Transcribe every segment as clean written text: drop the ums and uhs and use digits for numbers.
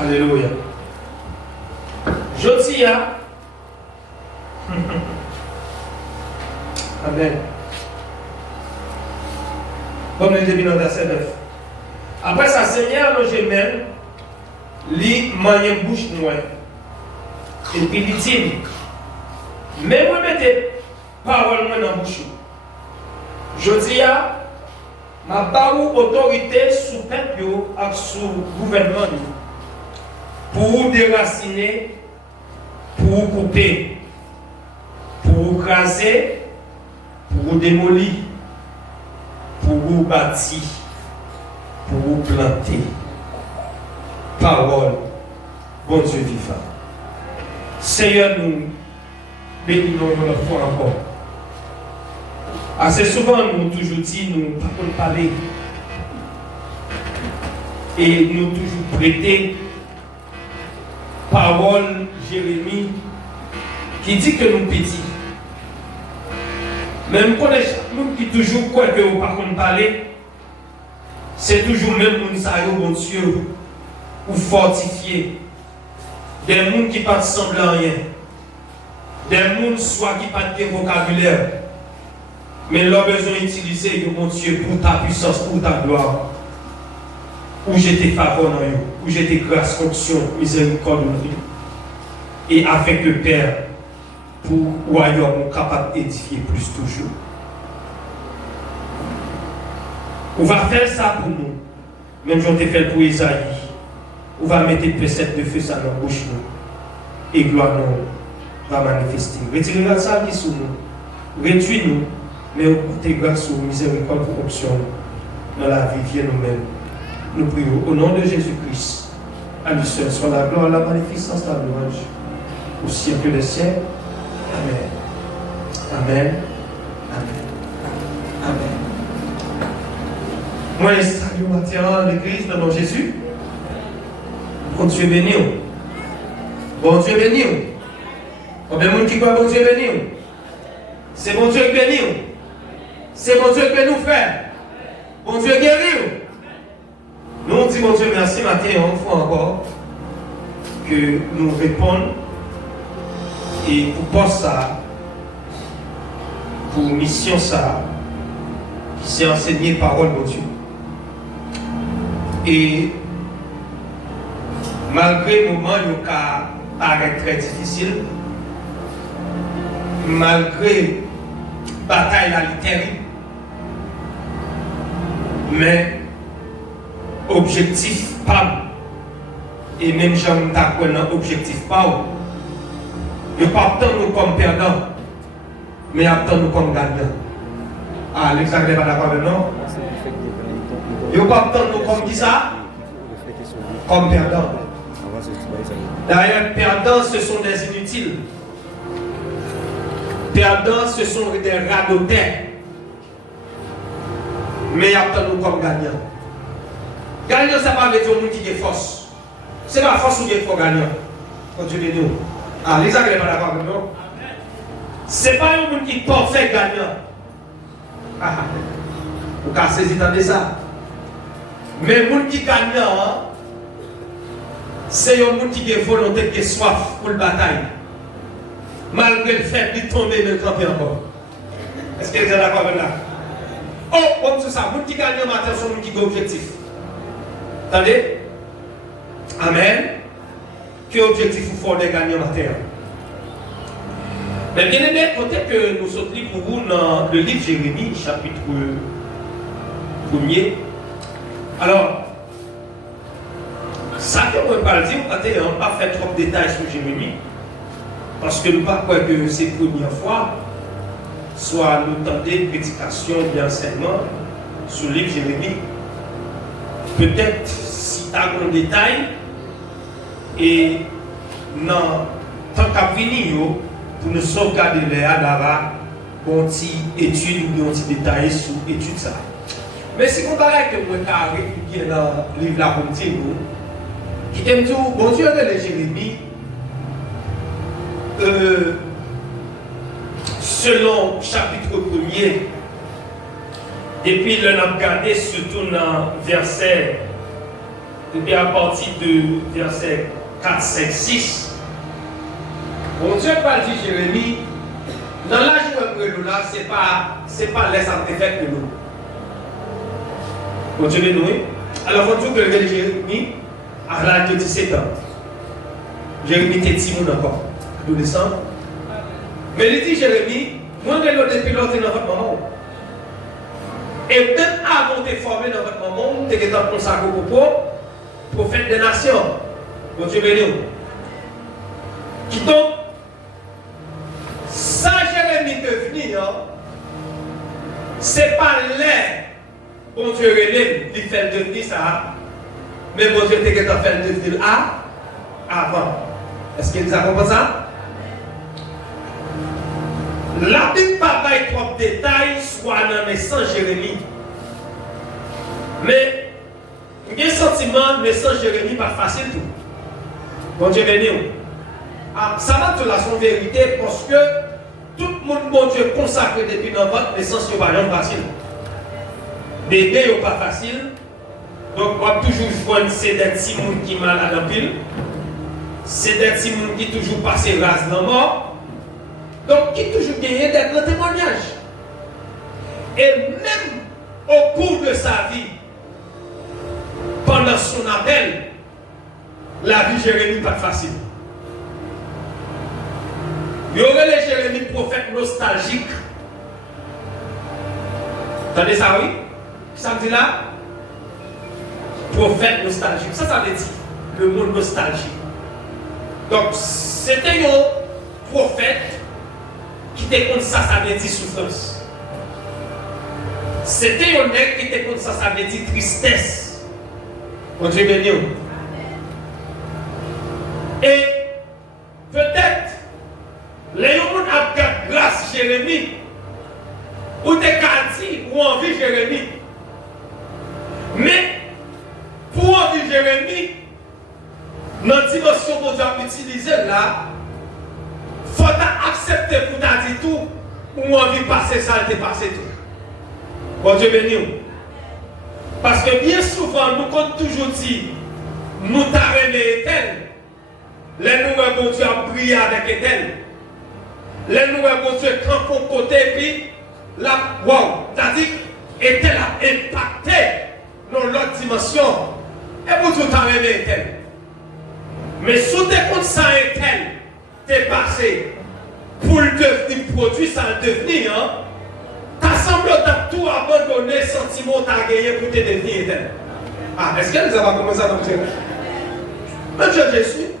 Alléluia. Je dis à. Amen. Comme le début dans verset 9. Après ça, Seigneur, le gemelle, lui, manier bouche noire. Et puis il dit, mais vous mettez parole dans la bouche. Je dis à, ma barou autorité sous peuple et sous gouvernement pour déraciner, pour couper, pour craser, pour démolir, pour bâtir, pour planter. Parole, bon Dieu vivant. Seigneur, nous bénissons notre foi encore. Assez souvent, nous toujours dit, nous ne pouvons pas parler. Et nous toujours prêter parole Jérémie qui dit que nous petits. Même quand nous qui toujours croient que nous ne pouvons pas parler, c'est toujours même nous savons, mon Dieu, ou fortifier. Des gens qui ne ressemblent à rien. Des gens soit qui n'ont pas de vocabulaire. Mais leur besoin d'utiliser, mon Dieu, pour ta puissance, pour ta gloire. Où j'étais faveur dans eux, où j'étais grâce, onction, miséricorde dans eux. Et avec le Père, pour royaume capable d'édifier plus toujours. On va faire ça pour nous. Même si on t'a fait pour Isaïe. On va mettre précepte de feu ça dans la bouche nous. Et gloire nous va manifester. Retirez ça qui sous nous. Réduis-nous. Mais au côté grâce ou miséricorde pour option dans la vie, viens nous-mêmes. Nous prions au nom de Jésus-Christ. À lui seul soit la gloire, la magnificence, la louange. Au siècle des siècles. Amen. Amen. Amen. Amen. Moi, je salue matin l'église dans le nom de Jésus. Bon Dieu béni. Bon Dieu béni. Combien de monde qui croit bon Dieu béni? C'est bon Dieu qui béni. C'est bon Dieu qui peut nous faire. Bon Dieu guérit. Nous on dit bon Dieu merci matin, une fois encore, que nous répondons et pour poste ça, pour mission ça, qui s'est enseigné parole bon Dieu. Et malgré le moment où il paraît très difficile, malgré la bataille la terrible, mais objectif pas et même j'aime d'accord objectif pas ne pas tant nous comme perdants mais attendre nous comme gagnants. Ah l'exemple n'est pas d'accord avec nous. Ne pas tant nous comme qui ça comme perdants. D'ailleurs perdants ce sont des inutiles. Perdants ce sont des radotins. Mais attends-nous comme gagnants. Gagnant, ça ne va pas dire au monde qui est force. Ce n'est pas force ou qui est fort gagnant. Quand Dieu dit nous. Ah, les gens ne sont pas d'accord avec nous. Ce n'est pas un monde qui est parfait gagnant. Ah, vous pouvez saisir de ça. Mais le monde qui est gagnant, c'est un monde qui a volonté, qui a soif pour la bataille. Malgré le fait de tomber de camper encore. Est-ce que vous êtes d'accord avec ça? Oh, comme tout ça, les gens qui gagnent le matin sont les gens qui ont objectif. Attendez? Amen. Quel objectif vous faut de gagner le matin? Mais bien aimé, peut-être que nous sommes pour vous dans le livre Jérémie, chapitre 1er. Alors, ça que on va dire, on ne va pas faire trop de détails sur Jérémie, parce que nous ne pas croire que c'est la première fois. Soit nous tenter prédication ou enseignement sur le livre Jérémie. Peut-être si tu as un détail et non, tant qu'à venir pour nous sauvegarder les adara, on petit étude ou un petit détail sur l'étude ça. Mais si vous parlez que vous avez répliqué dans le livre La Bonté, qui aime tout, bon Dieu, le Jérémie, selon chapitre 1er, et puis l'on a regardé surtout dans verset Et puis à partir de verset 4, 5, 6, bon Dieu pas dit Jérémie, dans l'âge où nous là, c'est pas laisse en fait que nous. Bon Dieu béni. Alors on dit que Jérémie, à l'âge de 17 ans, Jérémie était Timoun encore, adolescent. Mais il dit Jérémie, moi je l'ai piloté dans votre maman. Et même avant de former dans votre maman, tu es consacré au prophète des nations. Bon Dieu béni. Qui donc, sans Jérémie devenir, ce n'est pas l'air, bon Dieu René, qui fait devenir ça, mais bon Dieu était en fait devenir avant. Est-ce qu'il a compris ça? La Bible n'a pas trop de détails sur la naissance Jérémie. Mais, il y a un sentiment, naissance Jérémie pas facile tout. Bon Dieu béni. Ça va de la son vérité parce que tout le monde, bon Dieu, consacré depuis dans votre naissance, n'est pas facile. Bébé n'est pas facile. Donc, on va toujours voir c'est des petits gens qui sont malades en pile. C'est des petits gens qui toujours passent race dans la mort. Donc, qui toujours gagné des grands témoignages. Et même au cours de sa vie, pendant son appel, la vie de Jérémie n'est pas facile. Il y aurait les Jérémie prophète nostalgique. Attendez ça, oui? Ça me dit là? Prophète nostalgique. Ça veut dire le mot nostalgie. Donc, c'était un prophète qui était contre ça, ça veut dire souffrance. C'était un mec qui était contre ça, ça veut dire tristesse. Bon Dieu béni. Et peut-être, les gens ont grâce Jérémie, ou des quartiers, ou envie Jérémie. Mais, pour envie Jérémie, dans la dimension que vous avez utilisée là, il faut accepter pour ta dire tout, ou envie passer ça, et passer tout. Bon Dieu béni. Parce que bien souvent, nous comptons toujours dire, nous t'arrêtons Éternel. Les nous bon Dieu a prié avec Éternel. Les nous bon Dieu quand on côté, puis là, wow, c'est-à-dire, Éternel a impacté dans l'autre dimension. Et pour tout t'arrêter Éternel. Mais sous tes comptes sans Éternel, t'es passé pour le devenir produit, ça le devenir, hein? T'as semblé tout abandonné, sentiment t'as gagné pour te devenir éternel. Ah, est-ce qu'elle nous a pas commencé à nous dire? Même Jésus,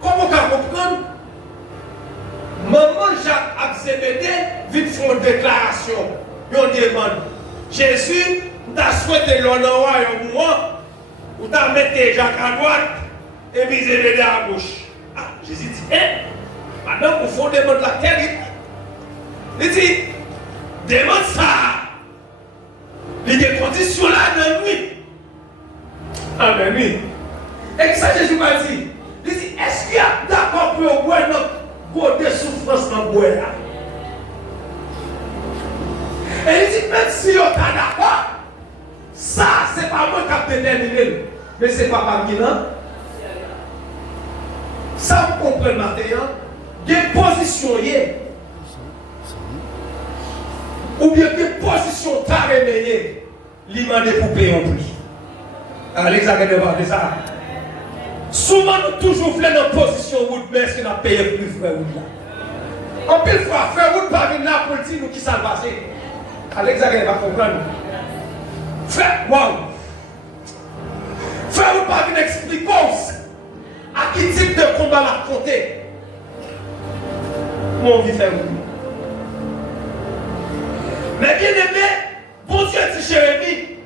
comment on peut comprendre? Maman Jacques Abzébédé vite font une déclaration. Ils demande Jésus, t'as souhaité l'honneur au moment où t'as mis Jacques à droite et puis Zébédé à gauche. Ah, Jésus dit, maintenant pour fonder la terre, il dit, demande ça. Il y a des conditions là dans lui. Amen, oui. Et ça, Jésus m'a dit, il dit, est-ce qu'il y a d'accord pour voir notre de souffrance dans le bois là? Et il dit, même si on est d'accord, ça, c'est pas moi qui ai déterminé, mais c'est pas parmi là. Ça, vous comprenez maintenant, des positions, ou bien des positions t'as réveillées, l'imam des poupées en plus. Allez, ça de ça. Souvent, nous toujours voulons dans position où mais est-ce qu'on a payé plus frère ou là? On peut faire frère ou pas venir là pour dire nous qui s'est passé. Allez, ça va comprendre. Frère, wow. Frère ou pas venir expliquer à qui type de combat la compter. Comment on vit faire ou? Mais bien aimé, bon Dieu dit Jérémie,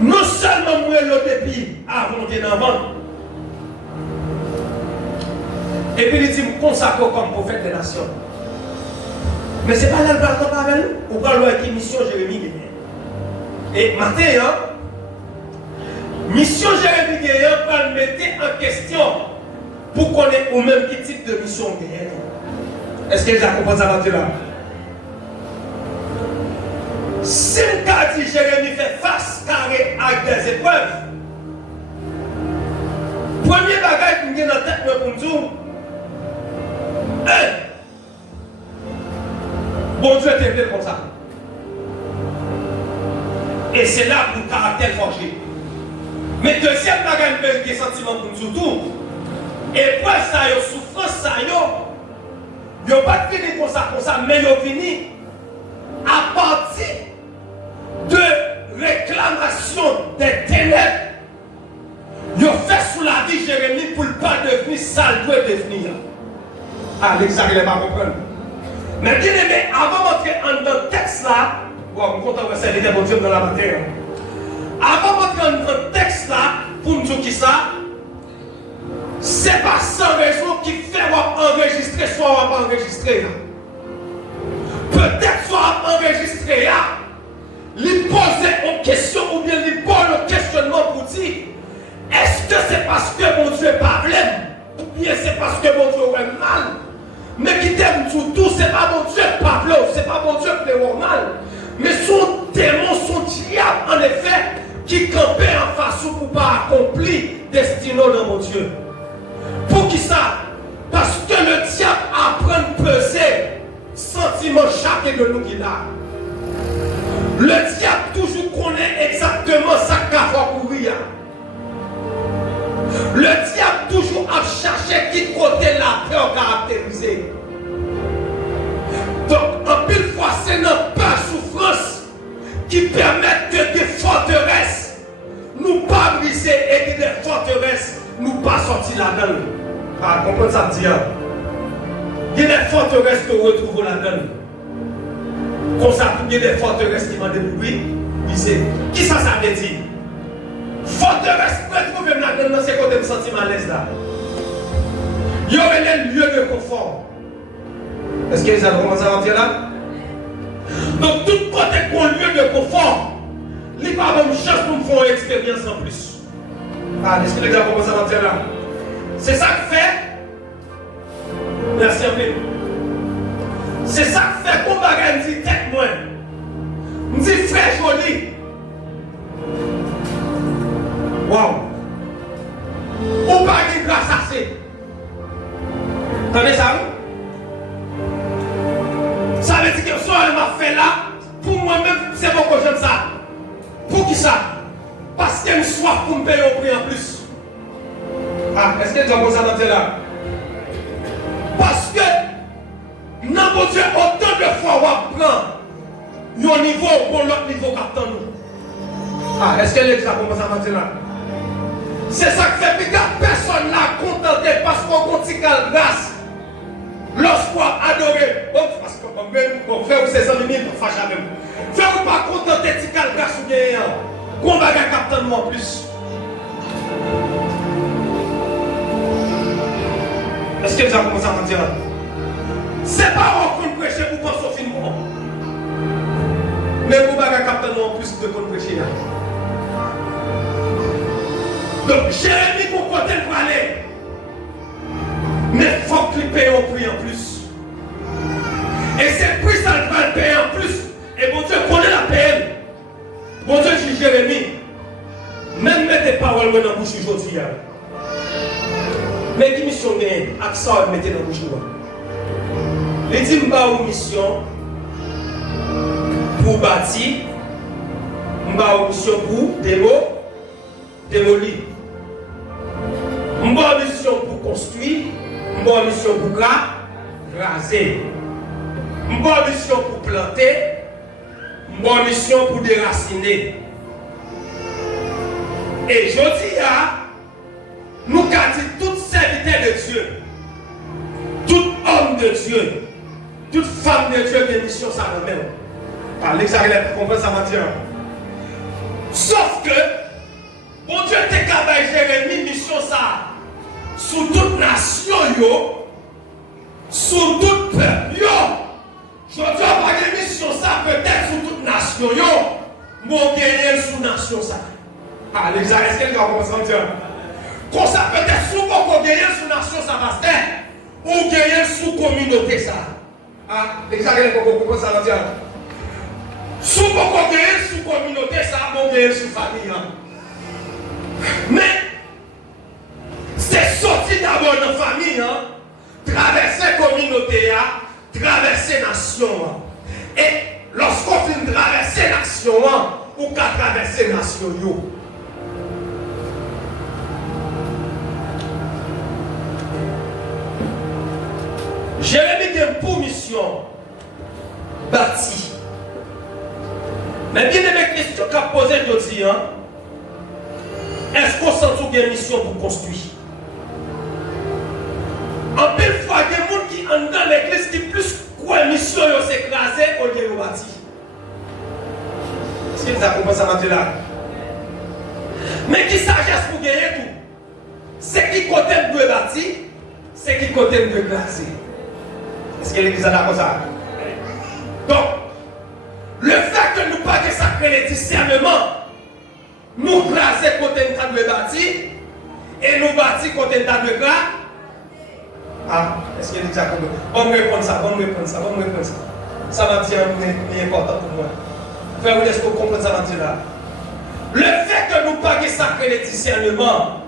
non seulement moi le depuis avant de l'avant, et puis il dit consacre comme prophète des nations. Mais ce n'est pas là le parlement avec nous, ou pas loin qui mission Jérémie. Et maintenant, mission Jérémie Guéant va le mettre en question pour qu'on ait au même type de mission Guéant. Est-ce que vous avez compris ça là? Si le cas dit Jérémie fait face carré avec des épreuves, tête pour nous dire, bon Dieu est fait comme ça. Et c'est là pour le caractère forgé. Mais deuxième bagage qui est sentiment pour nous tout. Et pour ça, il y a souffrance, ça y a pas fini comme ça, mais il y a fini à partir de réclamation des ténèbres. Il a fait sous la vie Jérémie pour ne pas devenir sale, doit devenir. Ah, l'exact, il n'est pas comprendre. Mais bien aimé, avant d'entrer dans le texte là, bon, je suis content de vous servir mon Dieu dans la matière. Avant d'entrer dans le texte là, pour nous dire qui ça, c'est pas sans raison qui fait enregistrer, soit on va enregistrer. Peut-être soit enregistrer, lui poser une question ou bien lui poser un questionnement pour dire est-ce que c'est parce que mon Dieu n'est pas blême ou bien c'est parce que mon Dieu est mal? Mais qui t'aime tout, c'est pas mon Dieu pas blême, c'est pas mon Dieu qui est mal. Mais son démon, son diable, en effet, qui campait en face pour ne pas accomplir destinée dans mon Dieu. Pour qui ça? Parce que le diable apprend à peser sentiment chacun de nous qui l'a. Le diable toujours connaît exactement sa cafard pour lui. Le diable toujours a cherché qui côté la peur caractérisée. Donc, en pile fois, c'est notre peur souffrance qui permettent que des forteresses nous pas briser et que des forteresses nous pas sortir là-dedans. Ah, comprenez ça me dire. Il y a des forteresses que vous retrouvez là-dedans. Comme ça, il y a des forteresses qui m'ont débrouillé. Qui ça veut dire? Forteresse, retrouver là-dedans, c'est quand je me sens mal à l'aise là. Il y aurait des lieux de confort. Est-ce que ça commence à rentrer là? Donc, tout côté qu'on lieu de confort, il n'y a pas même chance pour me faire une expérience en plus. Ah, est-ce que les gars commencent à rentrer là? C'est ça que fait. Merci un peu. C'est ça que fait qu'on va dire tête moi. On dit frère joli. Waouh. On va dire grâce à ça. Attendez ça? Ça veut dire que ce qu'elle m'a fait là, pour moi-même, c'est pourquoi j'aime ça. Pour qui ça? Parce qu'il y a une soif pour me payer au prix en plus. Ah, est-ce que tu as posé à là? Parce que, non, mon Dieu, autant de fois on prend un niveau pour l'autre niveau qu'attend nous. Ah, est-ce que les gens commencent à mentir là? C'est ça qui fait que personne n'a contenté parce qu'on continue à grâce. Lorsqu'on adoré, parce que même mon frère ou ses amis ne fâchent même. Frère ou pas contenter de faire grâce ou bien, qu'on va gagner capitaine en plus. Est-ce que vous avez commencé à me dire? C'est pas qu'on prêche pour penser au film. Mais vous avez gagner capitaine en plus de qu'on prêcher. Donc, Jérémie, pour côté pour aller. Mais il faut qu'il paye au prix en plus. Et c'est prix ça va le payer en plus. Et mon Dieu connaît la peine. Mon Dieu dit Jérémie, même mettez des paroles dans la bouche aujourd'hui. Mais qui mission gagne, accent mettez dans la bouche. Les dit m'ba une mission pour bâtir, m'ba une mission pour démolir. M'ba une mission pour construire. M'ba mission pour raser. M'ba mission pour planter. M'ba mission pour déraciner. Et je dis nous avons dit tout serviteur de Dieu, tout homme de Dieu, toute femme de Dieu qui a mission ça même. Par l'examen, vous comprenez ça matière. Sauf que bon Dieu t'a capable Jérémie mission ça. Sous toute nation, sous toute peuple, je dois avoir une mission ça peut-être sous toute nation, mon gagner sous nation ça. Ah, l'examen, est-ce que tu vas commencer à dire? Comme ça peut-être sous qu'on gagne sous nation ça va se faire, ou gagner sous communauté ça. Ah, l'examen, on commence à dire. Sous qu'on gagne sous communauté ça, on gagne sous famille. Mais c'est sorti d'abord dans yo. Jérémie a pour mission bâti. Mais bien aimé, question qu'a posée aujourd'hui, est-ce qu'on sent une mission pour construire? En pile fois, il y a des gens qui sont dans l'église qui plus quoi mission s'écraser au lieu de bâtir. Est-ce que vous avez compris ça maintenant? Mais qui sagesse pour gagner tout? C'est qui côté de bâtir, c'est qui côté de craser. Est-ce que l'église a d'accord ça? Donc, le fait que nous pas que ça crée le discernement, nous craser côté de bâtir et nous bâtir côté de craser. Ah, est-ce que l'église a compris? On me répond ça, on me répond ça, on me répond ça. Ça va dire important pour moi. Frère, est-ce que vous comprenez ça va dire là? Le fait que nous pas que ça crée le discernement,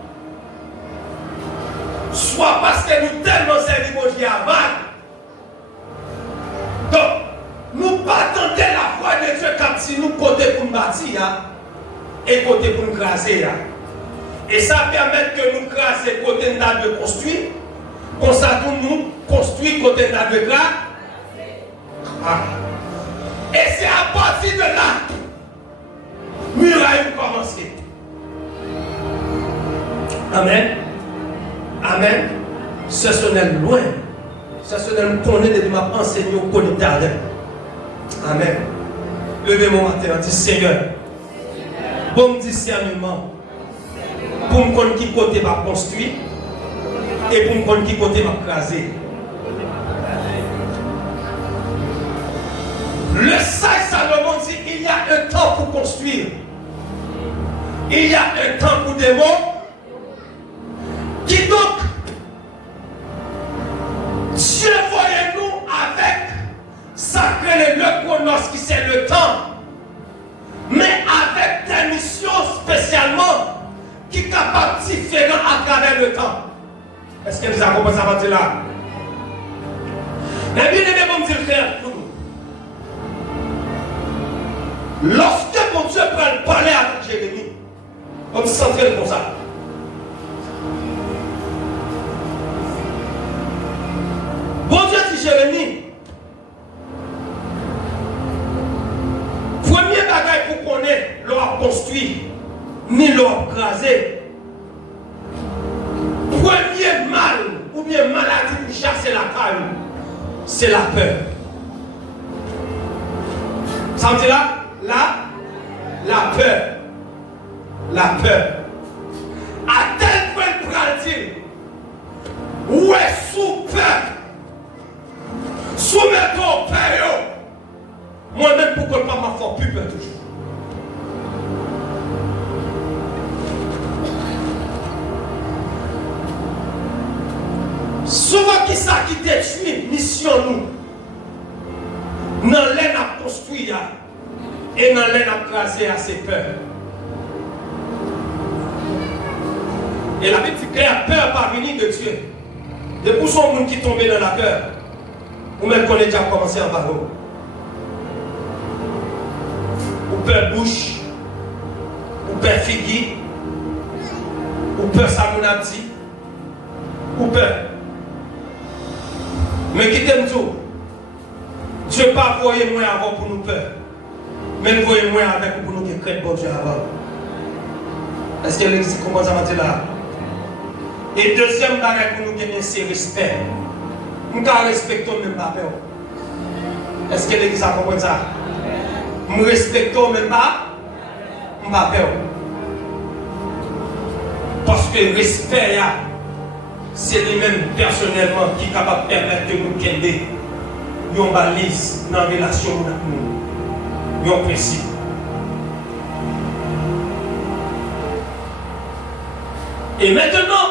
soit parce que nous tellement servi mon Dieu à mal. Donc, nous pas tenter la voix de Dieu comme si nous côté pour nous bâtir et côté pour nous craser. Et ça permet que nous craser côté de construire, comme ça nous construire côté de craser. Et c'est à partir de là, muraille commencer. Amen. Amen. Ce serait loin. Ce serait nous connaître de ma enseigner au connaître. Amen. Levez mon matin et dis Seigneur, bon discernement pour me connaître qui côté va construire et pour me connaître qui côté va craser. Le sage Salomon dit il y a un temps pour construire. Il y a un temps pour des mots. Qui donc, Dieu voyait nous avec sacré le chronos qui c'est le temps, mais avec des missions spécialement qui sont capables de différents à travers le temps. Est-ce que vous avez compris ça va dire là? Mais bien aimé, bon Dieu, frère, lorsque mon Dieu prend le palais avec Jérémie, on se sentait comme ça. Bon Dieu dit Jérémie, premier bagage pour connaître l'or construit, ni l'or crasé. Premier mal ou bien maladie pour chasser la caille, c'est la peur. Ça veut dire là, la peur. La peur. À tel point de prendre, où est sous peur? Soumettons au père. Moi-même, pourquoi pas ma foi plus peur toujours? Souvent, qui ça qui détruit mission nous? Dans l'aine à construire et dans l'aine à craser à ses peurs. Et la Bible dit que la peur va venir de Dieu. Depuis son monde qui est tombé dans la peur. Ou même qu'on a déjà commencé en bas. Ou peur bouche, ou peur figui, ou peur samounabdi, ou peur. Mais qui t'aime tout? Dieu n'a pas envoyé moins avant pour nous peur. Mais nous voyons moins avec pour nous qui craignent bon Dieu avant. Est-ce que l'église commence à monter là? Et deuxième bagage pour nous gagner, c'est respect. Nous respectons même pas peur. Est-ce que l'église a compris ça? Nous respectons même pas peur. Parce que le respect, c'est lui-même personnellement qui est capable de permettre que nous gagnions une balise dans la relation avec nous. Un principe. Et maintenant,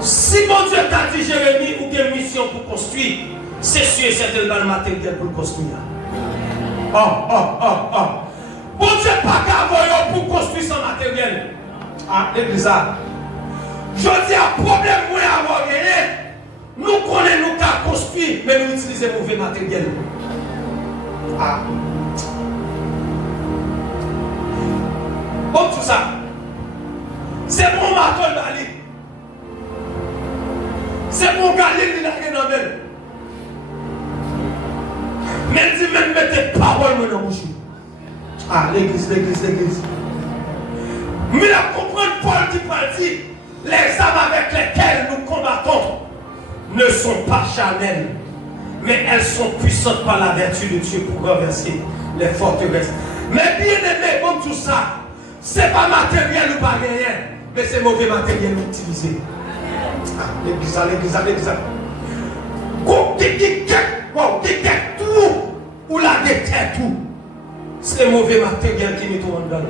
si mon Dieu t'a dit Jérémie ou bien mission pour construire, c'est sûr et certain dans le matériel pour construire. Bon Dieu pas qu'à pour construire son matériel. Ah, l'église a. Je dis un problème moi avoir gagné. Nous connaissons nous qu'à construire, mais nous utilisons mauvais matériel. Ah. Bon, tout ça. C'est mon marteau Bali. C'est mon Galil qui n'a rien dans elle. Mais il dit même mettez parole dans la bouche. Ah, l'église. Mais la comprendre Paul qui dit, les armes avec lesquelles nous combattons ne sont pas charnelles, mais elles sont puissantes par la vertu de Dieu pour renverser les forteresses. Mais bien aimé, comme tout ça, c'est pas matériel ou pas rien, mais c'est mauvais matériel utilisé. L'église. Tout, ou la déterre tout. C'est mauvais matériel qui nous tourne dans le.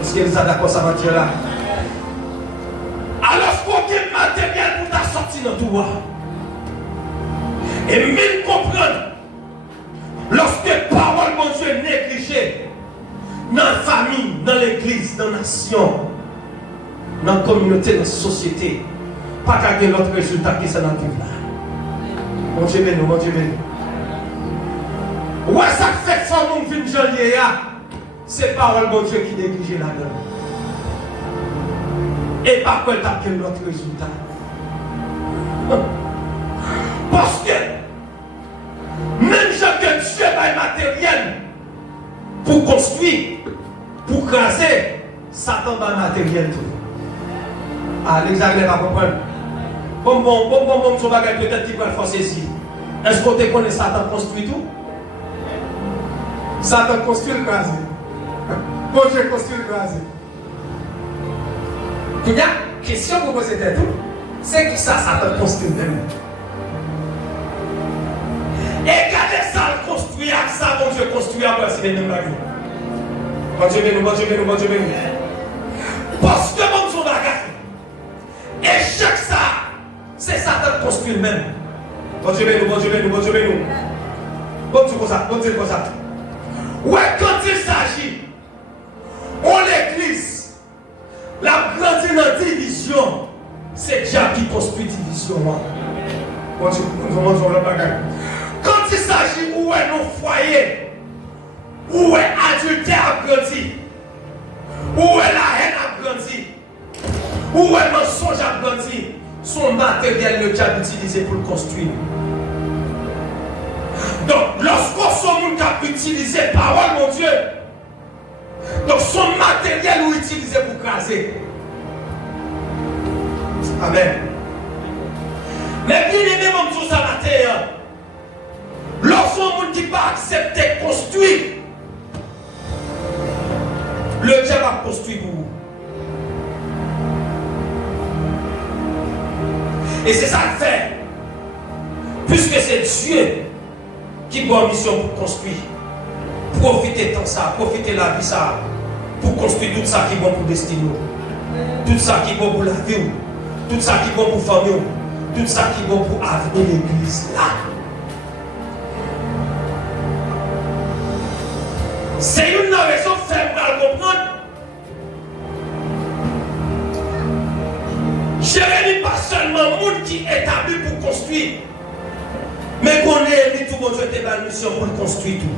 Est-ce qu'elle est d'accord ça va là? Alors qu'on a matériel pour ta sortie dans tout. Et mille comprendre. Lorsque parole mon Dieu est négligée dans la famille, dans l'église, dans la nation, dans la communauté, dans la société, pas qu'à l'autre résultat qui s'en arrive là. Mon Dieu béni, mon Dieu béni. Ouais, ça fait ça, mon film janvier, c'est parole mon Dieu qui néglige là-dedans. Et pas quoi t'as quel autre résultat. Parce que même gens que Dieu a matériel pour construire, pour craser, Satan va matériel tout. Ah, l'exagère pas comprendre. Bon, son bagage peut-être qu'il va le forcer ici. Est-ce qu'on te connaît Satan construit tout? Satan construit le crasé. Bon Dieu construit le crasé. Il y a une question pour poser tout. C'est qui ça Satan construit même? Et regardez ça le construit avec ça, bon Dieu construit après c'est les mêmes bagages. Bon Dieu béni. Parce que bon son bagage. Et chaque ça, c'est Satan construit même. Bon Dieu béni. Bon Dieu comme ça. Ouais, quand il s'agit, on l'église, la grande dans division, c'est Dieu qui construit division. Bon Dieu, quand il s'agit où est nos foyers, où est adultère a grandi, où est la haine a grandi, où est le mensonge a grandi, son matériel le diable utilisé pour le construire. Donc, lorsqu'on son a utilisé parole, mon Dieu, donc son matériel ou utilisé pour craser. Amen. Mais bien aimé, mon Dieu, ça va terre. Lorsqu'on ne dit pas accepter construire, le diable a construit pour vous. Et c'est ça le fait. Puisque c'est Dieu qui a une mission pour construire. Profitez de ça, profitez de la vie ça. Pour construire tout ça qui est bon pour destinée. Tout ça qui est bon pour la vie. Tout ça qui est bon pour la famille. Tout ça qui est bon pour avenir l'église là. C'est une raison faible à comprendre. Jérémie pas seulement le monde qui est établi pour construire. Mais qu'on est tout, bon Dieu, tu as une mission pour construire tout.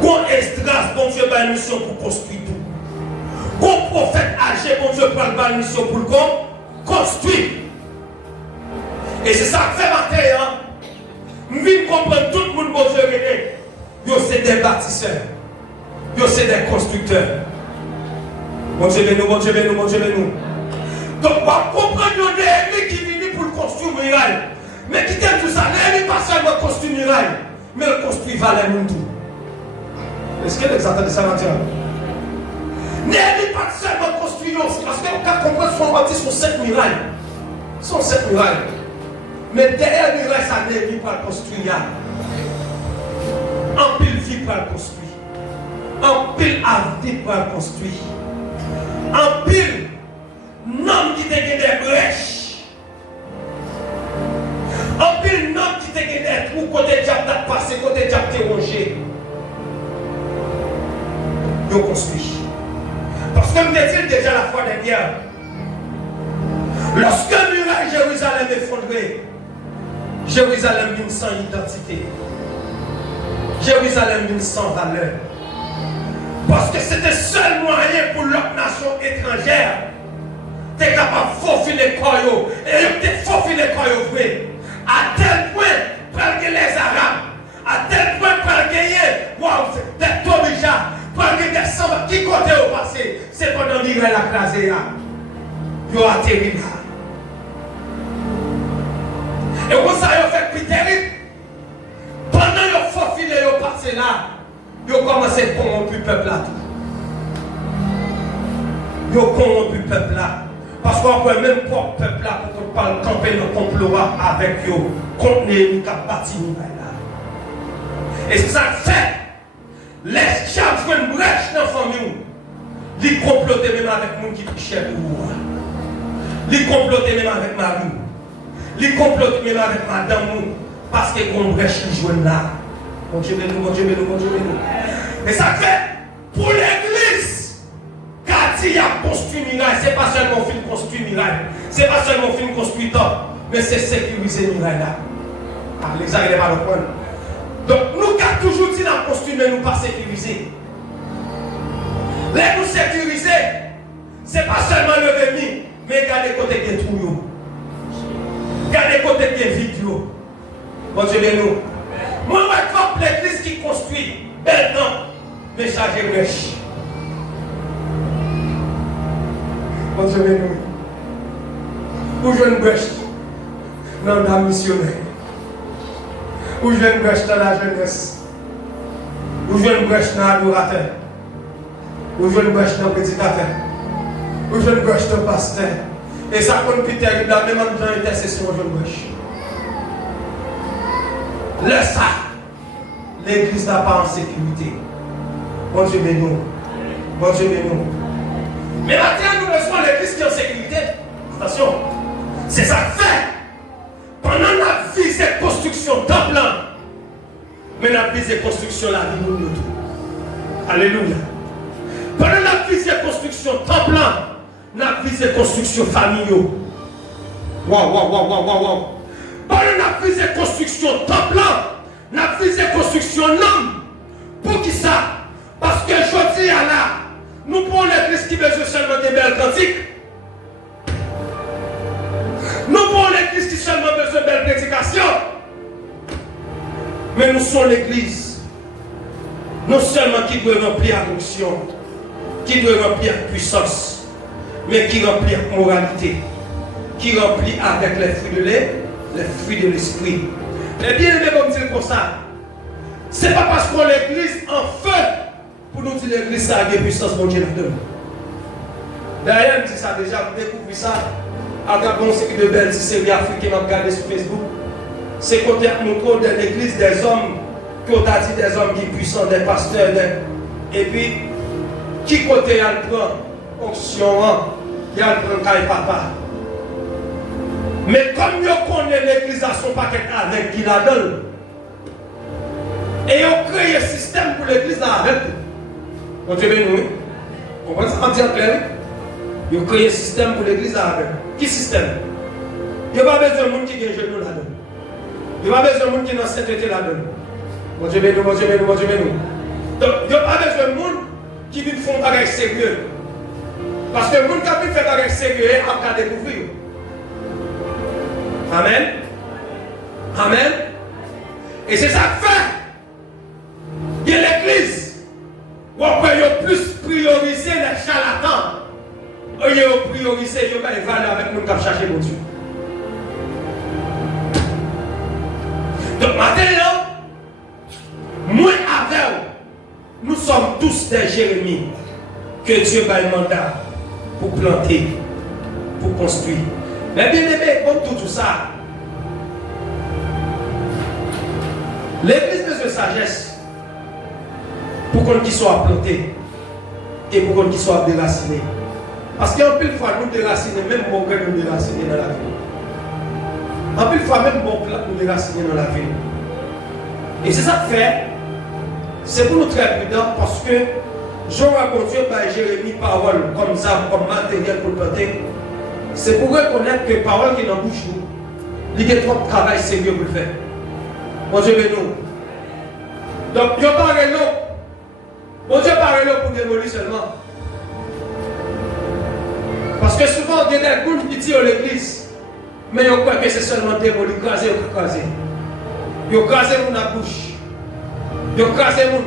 Qu'on Esdras, bon Dieu, a une mission pour construire tout. Qu'on prophète âgé, bon Dieu, prend une mission pour le construire. Et c'est ça que fait matin. Nous venons comprendre tout le monde, bon Dieu, c'est des bâtisseurs. C'est des constructeurs. Bon Dieu, bon Dieu. Donc, on va comprendre l'ennemi qui vient pour construire le miracle. Mais qui t'aime tout ça, l'ennemi pas seulement construit une muraille, mais le construit Valais Mundou. Est-ce que vous entendez ça maintenant? L'ennemi pas seulement construit aussi, parce qu'on peut comprendre son bâtisse sur 7 murailles. Sont 7 murailles. Mais derrière la muraille, ça l'ennemi pas construire. En pile vie pour le construire. En pile avenir pour le construire. En pile, non qui te gagne des brèches. En pile, non qui te gagne des trous, côté diable t'a passé, côté diable t'es rongé. Ils construit. Parce que me dit déjà la fois dernière, lorsque le muraille Jérusalem est effondré, Jérusalem vient sans identité. Jérusalem vient sans valeur. Parce que c'était le seul moyen pour l'autre nation étrangère. Tu es capable de faufiler le corps. Et tu faufiler le corps vrai. À tel point, pour que les Arabes, à tel point, pour gagner, waouh, c'est déjà, pour que des sambres qui côté au passé, c'est pendant qu'il a crasé là. Il a atterri là. Et comme ça, il a fait plus terrible. Pendant qu'il a faufilé au passé là, il a commencé à corrompre le peuple là. Il a corrompu le peuple là. Parce qu'on peut même pas le peuple là pour qu'on parle camper le complot avec eux, contre les bâti là. Et c'est ça que fait. Les chefs font une brèche dans la famille. Ils complotent même avec les gens qui pichent pour vous. Ils complotent même avec Marie. Ils complotent même avec madame. Parce qu'ils ont une brèche qui joue là. Mon Dieu, mon Dieu, mon Dieu, mon Dieu. Et ça fait pour l'église. Quand il a construit miraille, ce n'est pas seulement film construit miraille. Ce n'est pas seulement film construit top. Mais c'est sécuriser miraille là. Ah, les gens ne pas le prendre. Donc, nous avons toujours dit dans construit, mais nous ne pas sécuriser. Les nous sécuriser, ce n'est pas seulement le venu, mais regardez côté des trous. Regardez côté des vidéos. Bon Dieu, nous. Moi, je vois l'église qui construit, belle non, mais chargé brèche. Bon Dieu, nous. Où je une brèche dans la missionnaire. Où je une brèche dans la jeunesse. Où je une brèche dans l'adorateur. Où je une brèche dans le prédicateur. Où je une brèche dans le pasteur. Et ça compte plus terrible, là, même en temps d'intercession, je une brèche. Laisse ça. L'église n'a pas en sécurité. Bon Dieu, nous. Bon Dieu, nous. Mais maintenant, nous besoin de l'église qui est en sécurité. Attention. C'est ça que fait. Pendant la vie, c'est construction temple. Mais la vie, c'est construction la vie, nous tout. Alléluia. Pendant la vie, c'est construction temple. La vie, c'est construction famille. Waouh, waouh, waouh, waouh, waouh. Pendant la vie, c'est construction temple. La vie, c'est construction homme. Pour qui ça? Parce que je dis à là, nous prenons l'église qui besoin seulement des belles cantiques. Nous prenons l'église qui seulement besoin de belles prédications. Mais nous sommes l'église. Non seulement qui doit remplir l'onction, qui doit remplir puissance, mais qui remplit moralité, qui remplit avec les fruits de lait, les fruits de l'esprit. Mais bien aimé, comme dire comme ça, ce n'est pas parce qu'on l'église en feu pour nous dire l'église a des puissances, mon Dieu, là-dedans. D'ailleurs, je dis ça déjà, vous découvrez ça à travers une série de belles séries africaines à regarder sur Facebook. C'est qu'on a montré dans l'église des hommes, qu'on a dit des hommes qui sont puissants, des pasteurs, et puis, qui côté elle prend onction, il prend caille papa. Mais comme on connaît l'église à son paquet avec qui la donne, et on crée un système pour l'église là avec. On Dieu béni. Vous comprenez ça en disant clair? Ils ont créé un système pour l'église là avec. Qui système? Il n'y a pas besoin de monde qui a un genou là-dedans. Il n'y a pas besoin de monde qui est dans cette sainteté là-dedans. Mon Dieu béni, mon Dieu béni, mon Dieu béni. Donc, il n'y a pas besoin de monde qui vient faire un bagage sérieux. Parce que le monde qui a fait un bagage sérieux, il a qu'à découvrir. Amen. Amen. Et c'est ça que fait. Il y a l'église où on peut plus prioriser les charlatans. On peut prioriser les valeurs avec nous qui ont cherché mon Dieu. Donc maintenant, moi avec nous sommes tous des Jérémie que Dieu va le mandat pour planter, pour construire. Mais bien aimé, comme tout ça, l'église besoin de sagesse pour qu'on qui soit planté et pour qu'on qui soit déraciné. Parce qu'en plus de fois, nous déraciner, même bon grain nous déraciner dans la vie. En plus de fois, même bon plat nous déraciner dans la vie. Et c'est ça que fait, c'est pour nous très prudent parce que Jean raconte par Jérémie parole comme ça, comme matériel pour le planter. C'est pour reconnaître que parole qui est dans la bouche, il y a trop de travail sérieux pour le faire. Mon Dieu, nous. Donc, il y a pas de l'eau. Bon Dieu parle pour démolir seulement. Parce que souvent, il y a des groupes qui tirent l'église. Mais ils croient que c'est seulement démolir, craser ou craser. Ils crasent mon la bouche. Ils crasent mon.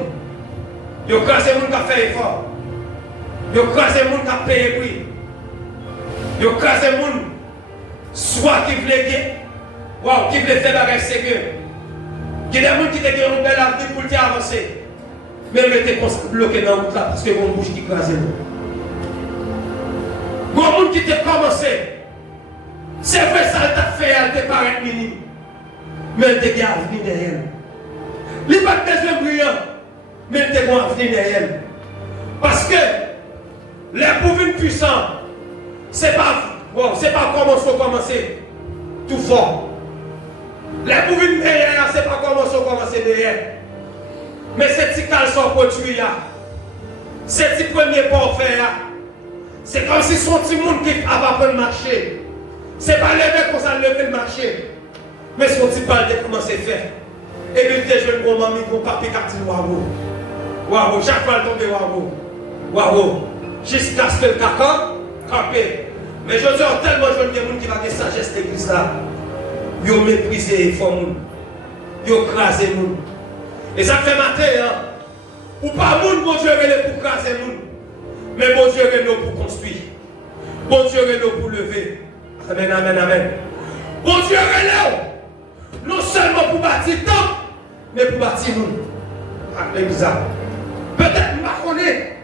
Ils crasent mon qui a fait effort. Ils crasent mon qui a payé prix. Ils crasent mon soit qui voulait wow, qui voulait faire bagage sérieux. Il y a des gens qui ont une belle avenir pour avancer. Mais ils étaient bloqués dans la route là parce que mon bouche qui crase. Il y a des gens qui ont commencé. C'est vrai, ça t'a fait, elle te paraît minime. Mais elle te garde avenir derrière. Il n'y a pas de besoin brillant, mais elle te garde avenir derrière. Parce que les pouvoirs puissants, c'est pas bon, c'est pas comment il faut commencer tout fort. Les pouvoirs derrière, c'est pas comment il faut commencer derrière. Mais c'est petit caleçon pour tuer, c'est petit premier pas faire. C'est comme si son petit monde qui a pas pu marcher. C'est pas lever pour ça lever le marché. Mais son petit balle de commencer à faire. Et puis des jeunes gros mamies vont pas piquer waouh. Waouh, chaque fois elle tombe waouh. Waouh. Jusqu'à ce que le caca campé. Mais je dis tellement jeune des gens qui va de sagesse l'église là. Ils ont méprisé les femmes. Ils ont crasé les gens. Et ça fait matin, hein. Ou pas moun, bon Dieu est pour craser les gens. Mais bon Dieu est pour construire. Bon Dieu est pour lever. Amen, amen, amen. Bon Dieu est là. Non seulement pour bâtir le temple, mais pour bâtir nous. L'église. Peut-être que je connais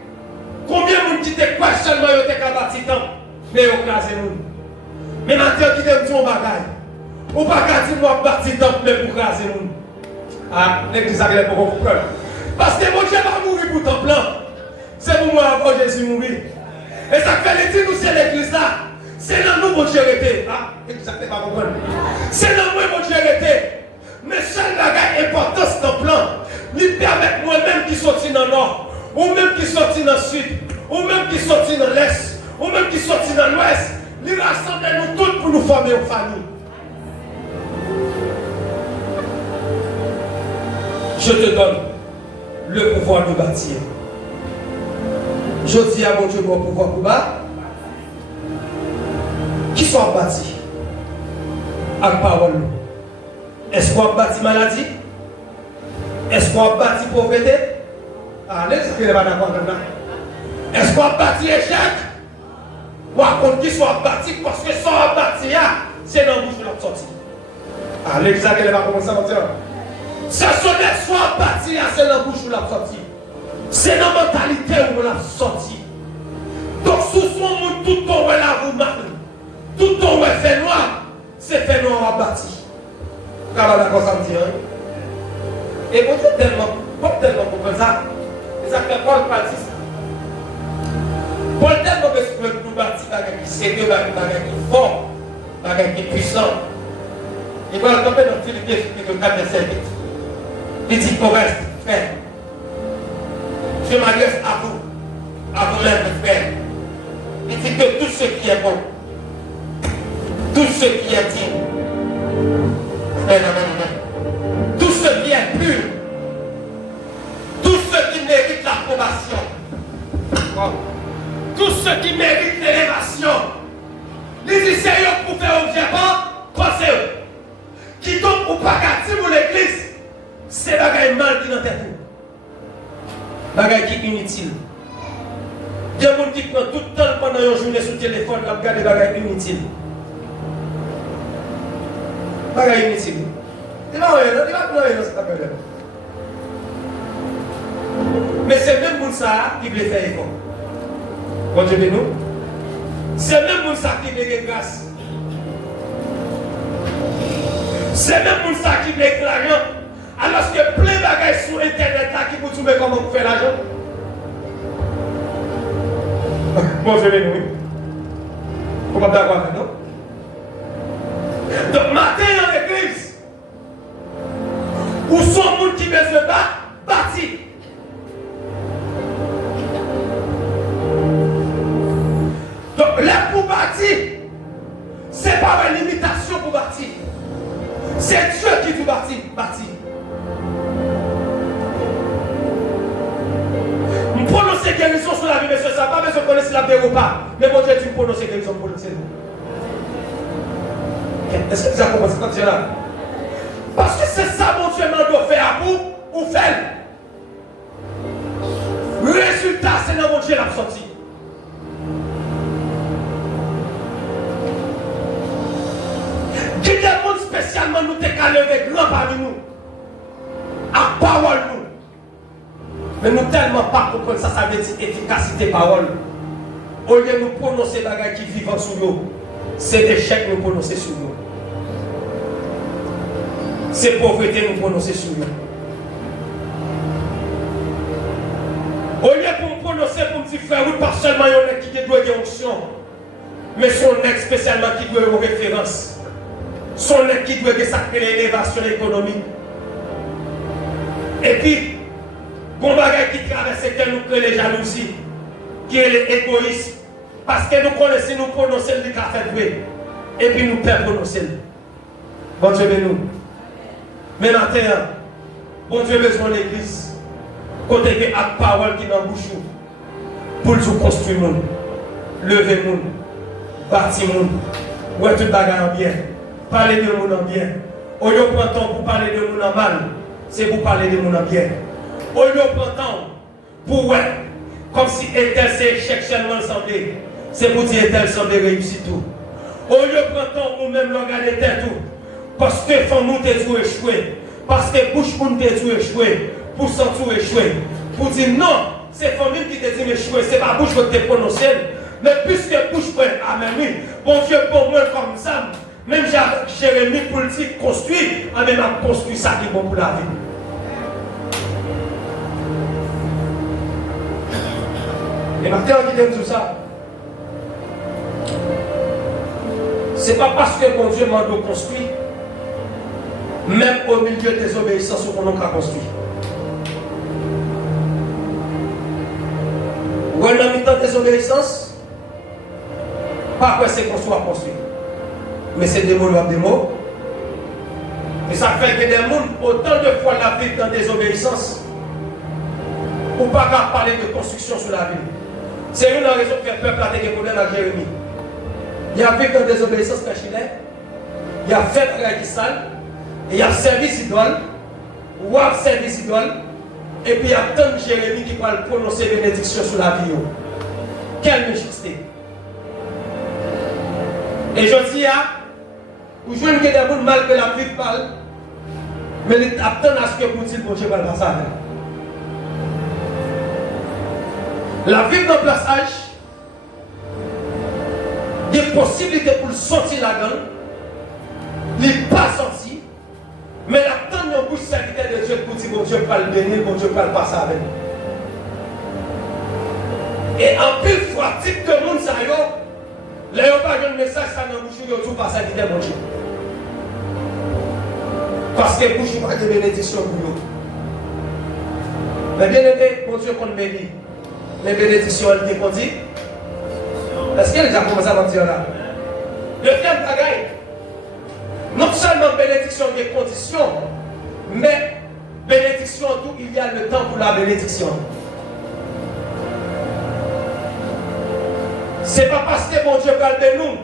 combien de gens qui te croient seulement qu'ils ont bâti le temple, mais ils ont crasé nous. Mais maintenant, qui te dit un bagage. Ou pas qu'à dire moi bâtir le temple, mais pour craser nous. Ah, l'église a pour comprendre. Parce que mon Dieu va mourir pour le temple. C'est pour moi avant Jésus mourir. Et ça fait les dire nous c'est l'église là. C'est dans nous mon Dieu était. Ah, exactement pas comprendre. C'est dans moi mon Dieu était. Mais seul bagage important c'est ton plan. Il permet moi-même qui sorti dans le nord, ou même qui sorti dans le sud, ou même qui sorti dans l'est, ou même qui sorti dans l'ouest. Il rassemble nous tous pour nous former une famille. Je te donne le pouvoir de bâtir. Je dis à mon Dieu mon pouvoir pour bâtir. Qui soit bâti avec parole. Est-ce qu'on bâti maladie? Est-ce qu'on bâti pauvreté? Allez, c'est que les d'accord maintenant. Est-ce qu'on bâti échec? Ou à contre qui soit bâti parce que soit bâti, c'est dans la bouche de notre sortie. Allez, ça que les va commencer à dire. Ça soit bâti, c'est dans la bouche de notre sortie. C'est dans la mentalité où on l'a sorti. Donc, sous son monde, tout ton là vous marque. Tout ton fait noir, c'est fait noir à bâti. Car on a comme ça me dit. Et vous êtes tellement pour ça. Et ça fait Paul parle de ça. Paul tellement besoin pour bâtir bagage qui sérieux, bagage qui fort, bagage qui puissant. Il va tomber dans Philippiens chapitre 4 verset 8. Il dit pour reste, frère. Je m'adresse à vous-même, frère. Il dit que tout ce qui est bon, tout ce qui est digne, tout ce qui est pur, tout ce qui mérite l'approbation, tout ce qui mérite l'élévation, les essayons pour faire un diable, pensez-vous, qui tombe pour pas gâter pour l'église, c'est bagaille mal qui dans tête. Bagaille qui est inutile. Il y a des gens qui prennent tout le temps pendant une journée sur le téléphone pour regarder des bagailles inutiles. Bagaille inutile. Il va rien dans cette affaire. Mais c'est même pour ça qui veut faire effort. Bon Dieu de nous. C'est même pour ça qui veut grâce. C'est même pour ça qui veut l'argent. Alors que plein de bagages sur internet là qui vous trouvent comment vous faire l'argent. Bon Dieu de nous. Vous ne pouvez pas d'accord avec nous. Donc, matin dans l'église, où sont les gens qui veulent bâtir? Donc, là pour bâtir, ce n'est pas une limitation pour bâtir. C'est Dieu qui veut bâtir. prononcer guérison sur la vie, monsieur, ça n'a pas besoin de connaître si la vie ou pas. Mais mon Dieu, tu prononces guérison pour le Seigneur. Est-ce que vous avez compris ce que là? Parce que c'est ça, mon Dieu, doit faire à vous ou faire. Le résultat, c'est dans mon Dieu l'a sorti. Qui demande spécialement nous te lever grand parmi nous. À parole nous. Mais nous tellement pas comprendre ça, ça veut dire efficacité parole. Au lieu de nous prononcer des bagages qui vivent sur nous, c'est des chèques nous prononcer sur nous. C'est pauvreté nous prononcer sur nous. Au lieu pour nous prononcer pour nous dire frère, oui, pas seulement il y en a qui doit avoir onction, mais son ex spécialement qui doit avoir référence. Son ex qui doit sacrer l'élévation économique. Et puis, bon bagage qui traverse que nous crée les jalousies, qui est l'égoïsme. Parce que nous connaissons, nous prononçons le café vrai. Et puis nous perdons prononcer. Bon Dieu bénis. Mais maintenant, bon Dieu besoin de l'église. Côté que la parole qui est dans la bouche. Pour nous construire, lever, bâtir, ouais tout bagage en bien. Parler de nous en bien. Au lieu de prendre temps pour parler de nous en mal, c'est pour parler de nous en bien. Au lieu de prendre temps pour ouais, comme si Etel s'est échec seulement semblé, c'est pour dire Etel semble réussir tout. Au lieu de prendre temps pour même regarder tout, parce que femme nous t'es tout échoué, parce que bouche nous t'es tout échoué, pour s'en tout échoué, pour dire non, c'est famille qui t'a dit échoué, c'est pas bouche que t'es prononcé, mais puisque bouche peut amen, bon Dieu pour moi comme ça. Même Jérémie pour le dire construit, on même a construit ça qui est bon pour la vie. Et maintenant, qui dit tout ça, c'est pas parce que mon Dieu m'a construit, même au milieu des obéissances qu'on a construit. Ou en mi-temps des obéissances, pas que c'est qu'on soit construit. Mais c'est des mots, des mots. Et ça fait que des mondes, autant de fois la vie dans des obéissances, ou pas qu'à parler de construction sur la vie. C'est une raison que le peuple a des problèmes avec Jérémie. Il a vécu dans des obéissances cachées, il a fait un qui sale, il a servi idole, ou a servi idole, et puis il y a tant de Jérémie qui va prononcer bénédiction sur la vie. Quelle méchanceté! Et je dis, ou je veux que des gens mal que la vie parle, mais ils attendent à ce que vous dites, bon Dieu, va le passer. La vie dans le plaçage, il y a des possibilités pour sortir là-dedans, il n'est pas sorti, mais l'attente de bouche serviteur de Dieu pour dire, bon Dieu, pas le bénir, bon Dieu, pas le passer avec. Et en plus, fois, type de monde, ça y est, là, il n'y a pas de message, ça n'a pas bouche, il y a tout passer avec mon Dieu. Parce que bouche pas de bénédiction pour nous. Mais bien aimé, mon Dieu qu'on bénit. Les bénédictions, elles étaient conduites. Est-ce qu'elle a commencé à dire là? Le deuxième bagaille, non seulement bénédiction des conditions, mais bénédiction tout, il y a le temps pour la bénédiction. Ce n'est pas parce que mon Dieu parle de nous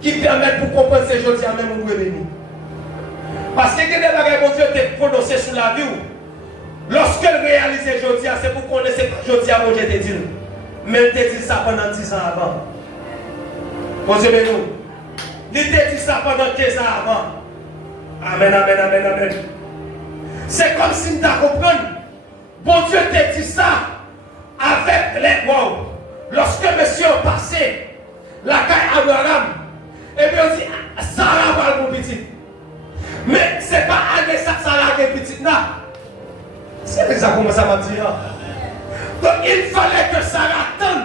qui permet pour comprendre ces choses à même nous bénir. Parce que des bagages, mon Dieu, t'es prononcé sur la vie. Lorsque elle réalise aujourd'hui, c'est pour qu'on ne sait pas aujourd'hui à mon Dieu te dit. Mais elle te dit ça pendant 10 ans avant. Mon Dieu, mais nous. Il te dit ça pendant 15 ans avant. Amen, amen, amen, amen. C'est comme si nous comprenons. Bon Dieu te dit ça avec les wow. Lorsque monsieur est passé, la caille Abraham, et bien on dit, Sarah va mon petit. Mais ce n'est pas avec ça que Sarah est petite, non. C'est ça comment ça va dire. Donc il fallait que Sarah attende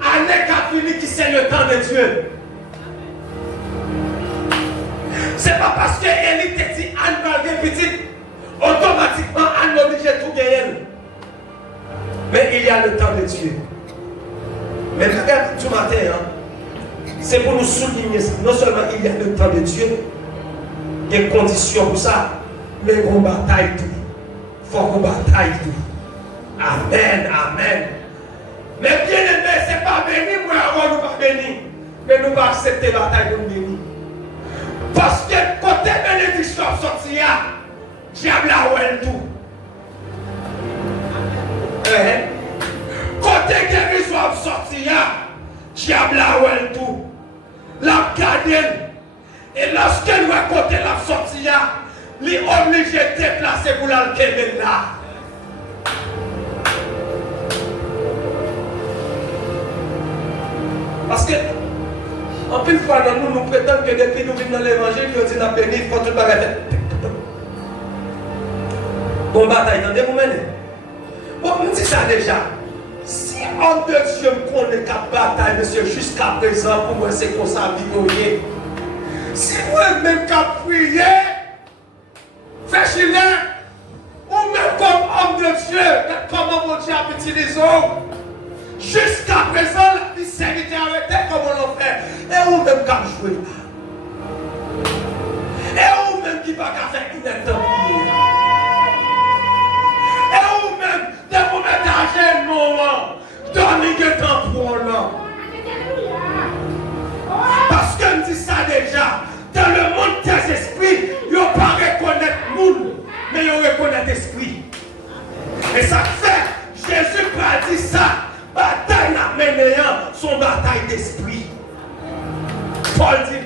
année qu'a fini qui c'est le temps de Dieu. C'est pas parce que Élie te dit Anne va être petite, automatiquement Anne est obligée de tout gagner. Mais il y a le temps de Dieu. Mais regarde tout matin, hein, c'est pour nous souligner, non seulement il y a le temps de Dieu, il y a des conditions pour ça, mais on bataille tout. Il faut qu'on bataille tout. Amen, amen. Mais bien aimé, ce n'est pas béni, moi, avant nous pas béni. Mais nous pas accepter la bataille pour nous bénir. Parce que côté bénédiction sorti, diable a ouel tout. Côté guérison sorti, diable a ouel tout. La gardienne. Et lorsque nous à côté la sortie, il est obligé de déplacer pour la lever là. Parce que, en plus fois, nous prétendons que depuis nous venons dans l'évangile, nous disons la béni, il faut tout le bagage. Bon bataille, entendez-vous mener? Bon, on dit ça déjà. Si homme de Dieu me connaît qu'à bataille, monsieur, jusqu'à présent, pour moi, c'est qu'on s'en vidéoyer. Si moi-même qu'à prier, fais chiller, ou même comme homme de Dieu, comment mon Dieu a utilisé, jusqu'à présent, la vie s'est arrêtée comme on l'a fait. Et ou même qu'à jouer. Et ou même qui va faire une prier. Et ou même, des moments d'argent, non, dormir de temps pour là. Parce que me dit ça déjà, dans le monde des esprits, ils ne vont pas reconnaître le monde, mais ils reconnaissent l'esprit. Et ça fait, Jésus a dit ça, bataille n'a mené son bataille d'esprit. Paul dit,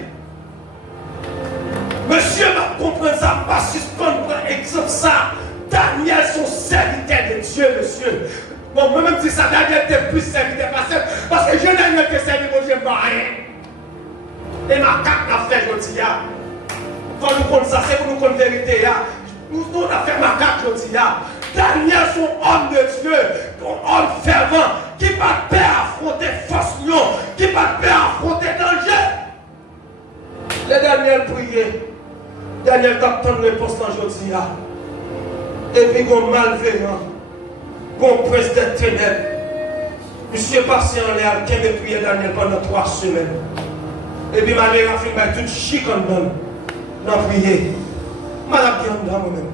monsieur m'a compris ça, parce que je prends exemple ça, Daniel son serviteur de Dieu, monsieur. Bon, moi-même si ça, Daniel était plus serviteur, parce que je n'ai pas été serviteur, je n'ai pas rien. Et ma carte n'a fait aujourd'hui. Quand nous connaissons ça, c'est pour nous connaître la vérité. Nous avons fait ma carte aujourd'hui. Daniel, son homme de Dieu, un homme fervent, qui n'a pas peur affronter force lion, qui n'a pas peur affronter danger. Les Daniel priait. Daniel t'a tant de réponse aujourd'hui. Et puis, il malveillant, il prince des ténèbres. Monsieur passé en l'air, qui a prié Daniel pendant 3 semaines. Et puis, ma mère a fait tout chic en donne. Dans prier. Madame bien dans moi-même.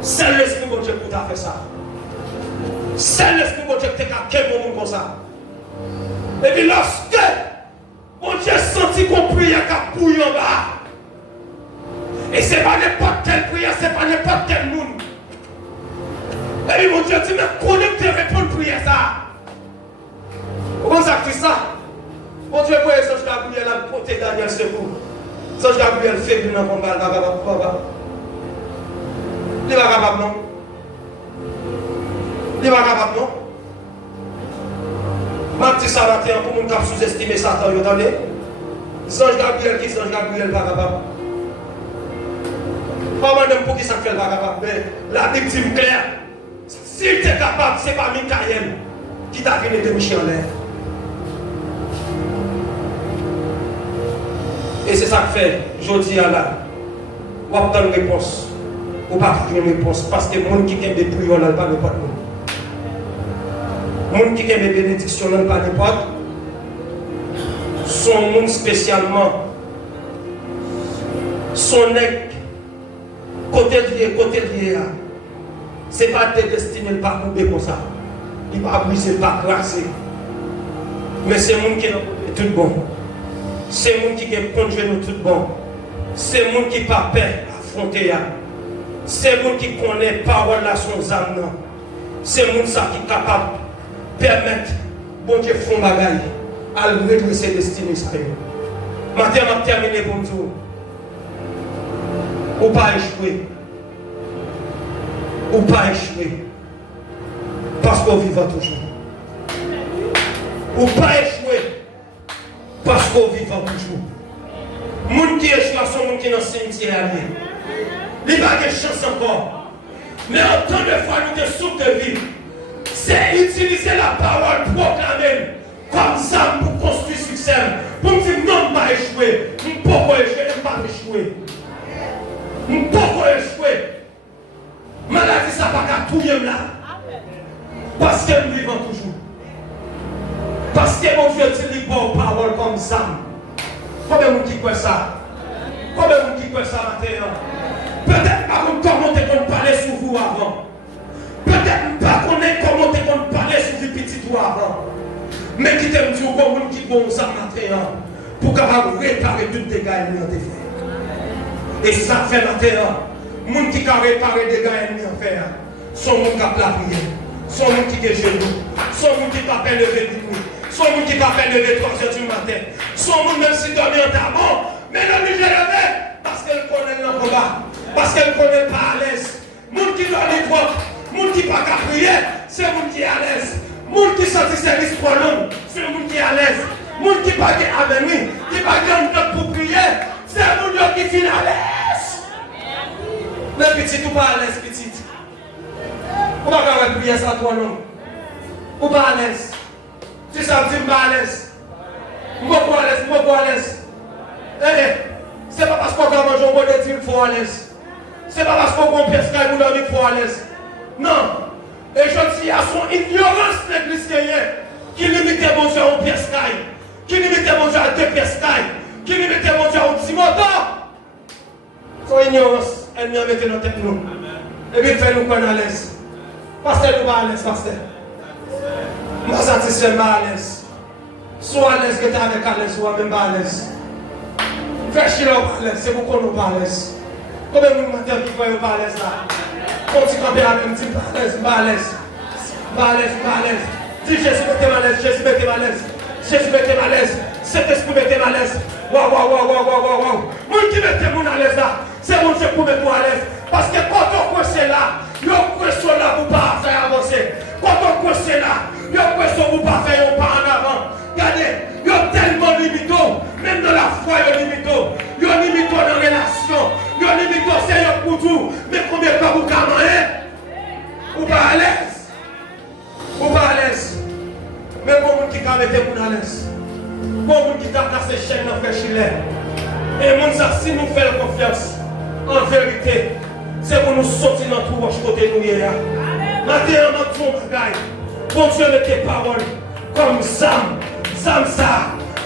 C'est l'esprit de Dieu qui t'a fait ça. C'est l'esprit de Dieu qui t'a fait comme ça. Et puis, lorsque mon Dieu senti qu'on prie qu'à bouillon en bas. Et ce n'est pas n'importe quelle prière, ce n'est pas n'importe quel monde. Et puis, mon Dieu dit, mais qu'on ne répondre à prière ça. Comment ça fait ça? Mon Dieu, pour Sange Gabriel a porté Daniel secours. Sange Gabriel fait dans le combat, il n'est pas capable, non? Il n'est pas capable, non? Je dis ça matin pour nous sous-estimer Satan, vous entendez? Sange Gabriel qui Sange Gabriel pas capable. Pas moi pour qui ça fait pas capable, mais la Bible dit clair. S'il était capable, ce n'est pas Michael qui t'a venu de Michel en l'air. Et c'est ça que fait, je dis à là, on va pas une réponse, ou pas une réponse, parce que les gens qui aiment des prières, n'ont pas n'importe quoi. Les gens qui aiment des bénédictions, n'ont pas n'importe. Son monde spécialement, son nec, côté lié, ce n'est pas destiné à ne pas couper comme ça. Il ne va pas briser, pas classer. Mais c'est les gens qui est tout bon. C'est les gens qui est contre nous tout bon. C'est les gens qui n'ont pas peur d'affronter. C'est les gens qui connaissent la parole à son âme. C'est les gens qui sont capables de permettre, bon Dieu, de faire des bagailles, à réduire ses destinées. Maintenant, je vais terminer pour vous. Ou pas échouer. Ou pas échouer. Parce qu'on vit toujours. Ou pas échouer. Parce qu'on vit toujours. Les gens qui échouent sont les gens qui sont dans le cimetière. Il n'y a pas de chance encore. Mais autant de fois nous sommes souffle de vie. C'est utiliser la parole proclamée comme ça pour construire succès. Pour me dire non, je ne vais pas échouer. Je ne peux pas échouer. Je ne vais pas échouer. Je ne peux pas échouer. Maladie, ça ne va pas tout bien là. Parce que nous vivons toujours. Parce que mon Dieu utilise vos paroles comme ça. Combien de gens qui croient ça? Combien de gens qui croient ça maintenant? Peut-être pas comment on parlait sur vous avant. Peut-être pas comment on parlait sur vous petit avant. Mais qui t'aime dire comme monde qui bon ça matin pour capable réparer tout dégâts ennemis en fait. Et ça fait matin, monde qui a réparé des dégâts ennemis en fait, sont monde qui a la prière, sont monde qui est genoux, sont monde qui t'a fait lever du nuit, sont monde qui t'a fait lever 3h du matin, sont monde même si dormi en tabon, mais non lui j'ai levé parce qu'elle connaît le combat, parce qu'elle connaît pas à l'aise. Monde qui doit les droits, monde qui pas qu'à prier, c'est monde qui est à l'aise. Monde qui sentit service pour l'homme, c'est monde qui est à l'aise. Monde qui pas avec lui, qui pas grand temps pour prier, c'est monde qui finit à l'aise. Mais petit ou pas à l'aise, petit. On va pas prier ça toi non. Ou pas à l'aise. Tu sais me pas à l'aise. Moi pas à l'aise. C'est pas parce qu'on va manger un bon de il faut à l'aise. C'est pas parce qu'on va pièce qu'il faut à l'aise. Non. Et je dis à son ignorance l'église qui limitait mon Dieu en pièce qui limitait mon Dieu à 2 pièces qui limitait mon Dieu à 10 motos. Son ignorance, elle nous a mis dans tête nous. Et puis fait nous prendre à l'aise. Pasteur, nous pas à l'aise, pasteur. Moi, satisfait, pas à l'aise. Soit à l'aise que tu es avec à l'aise, soit même pas à l'aise. Fais chier là, pas à l'aise, c'est pourquoi nous pas à l'aise. Combien de monde qui voient pas à l'aise là? Quand tu campes avec me dit pas à l'aise, pas à l'aise. Pas à l'aise, pas à l'aise. Dis Jésus, mettez mal à l'aise, Jésus, mettez mal à l'aise. Jésus, mettez mal à l'aise. Cet esprit, mettez mal à l'aise. Waouh. Moun qui mettez moun à l'aise là, c'est mon Dieu pour mettre à l'aise. Parce que quand on croit là, yon question là pour pas faire avancer. Quand on croit là, yon question pour pas faire un pas en avant. Regardez, yon tellement limito, même dans la foi yon limito. Yon limito dans la relation. Yon limito c'est yon pour tout. Mais combien de temps vous camarez? Ou pas à l'aise? Ou pas à l'aise? Mais bon monde qui a mis moun à l'aise. Bon monde qui a cassé chaîne dans fait chilet. Et moun ça si nous faisons confiance, en vérité, c'est pour nous sortir dans tout roche côté nous hier. Maintenant, dans tout bagaille, bon Dieu met tes paroles comme Sam ça,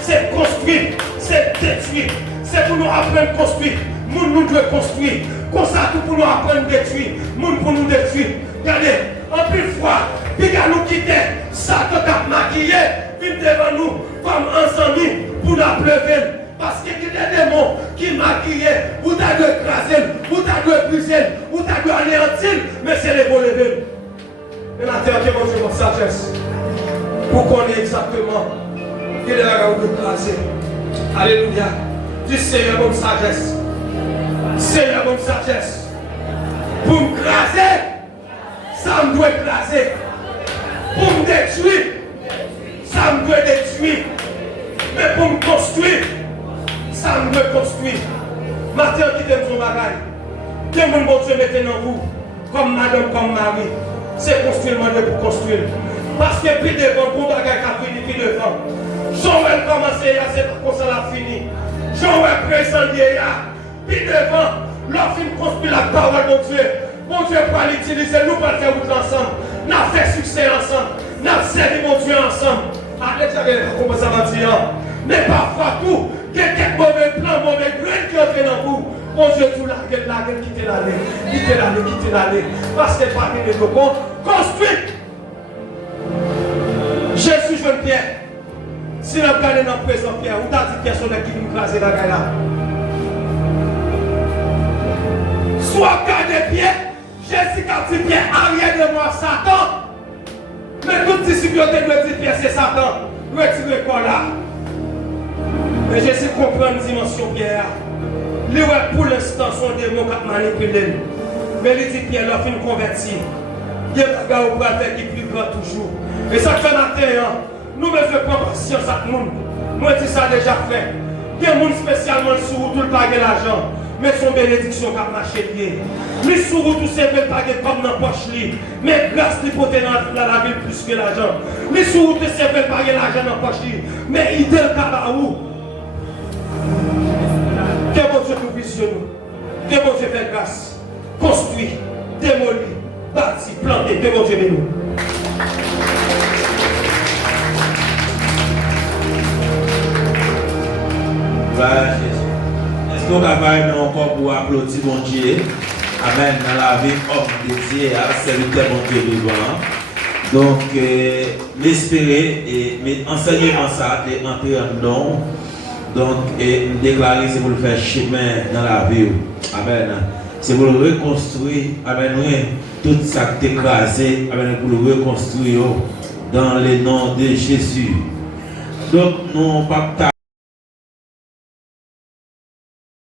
c'est construire, c'est détruire. C'est pour nous apprendre à construire. Moun nous devons construire. Comme ça, tout pour nous apprendre à détruire. Moun pour nous détruire. Regardez, en plus fois, puis qu'à nous quitter, ça te a maquillé, vite devant nous, comme ensemble, pour nous pleuver. Parce qu'il y a des démons qui maquillaient, ou t'as dû écraser, ou t'as dû briser, ou t'as dû anéantir, mais c'est les beaux lever. Et la terre qui mange votre sagesse, pour qu'on ait exactement, il est là où vous écraser. Alléluia. Du Seigneur, bonne sagesse. Seigneur, bonne sagesse. Pour me craser, ça me doit écraser. Pour me détruire, ça me doit détruire. Mais pour me construire, ça me doit construire. Matin qui t'aime son bagaille. Que mon bon Dieu mette dans vous, comme madame, comme mari. C'est construire, pour construire. Parce que puis devant, pour bagaille qui a fini, puis devant. Joël commencé, c'est pas comme ça l'a fini. Joël présent, puis devant, l'offre construit la parole de Dieu. Mon Dieu pour l'utiliser, nous pour le faire ensemble. Nous avons fait succès ensemble. Nous avons servi mon Dieu ensemble. Allez, comment ça va dire? Mais parfois tout, il y a quelques mauvais plans, mauvais graines qui entrent dans vous. Mon Dieu, tout la gueule, quittez l'allée. Parce que pas de bon, construit. Jésus, jeune Pierre. Si nous regardons dans le présent Pierre, où t'as dit personne qui nous crase la gueule là? Soit regardez Pierre, Jésus a dit Pierre, arrière de moi, Satan. Mais tout disciple ont dit Pierre, c'est Satan. Retirez quoi là? Mais Jésus comprend une dimension Pierre. Lui, pour l'instant, son démon qui a manipulé. Mais il dit Pierre, il a fait une convertie. Il y a un gars au bras qui est plus grand toujours. Et ça fait matin, nous ne faisons pas patience à tout le monde. Moi, je dis ça déjà fait. Il y a des gens spécialement sur tout le paquet l'argent. Mais son bénédiction qui a marché lié. Les sous tout c'est même pas comme dans la poche li. Mais grâce l'hypothèse dans la ville plus que l'argent. Les sous tout c'est même pas l'argent dans la poche li. Mais idée le cabaou. Que bon Dieu nous puisse nous. Que bon Dieu fait grâce. Construit, démoli, bâti, planté. Que bon Dieu nous. Voilà Jésus. Est-ce qu'on va faire encore pour applaudir mon Dieu? Amen. Dans la vie, homme de Dieu, serviteur mon Dieu vivant. Donc, m'espérer et enseignement ça, et entrer en don. Donc, me déclarer, c'est pour le faire chemin dans la vie. Amen. C'est pour le reconstruire. Amen. Tout ça qui est écrasé. Amen. Pour le reconstruire dans le nom de Jésus. Donc, nous pas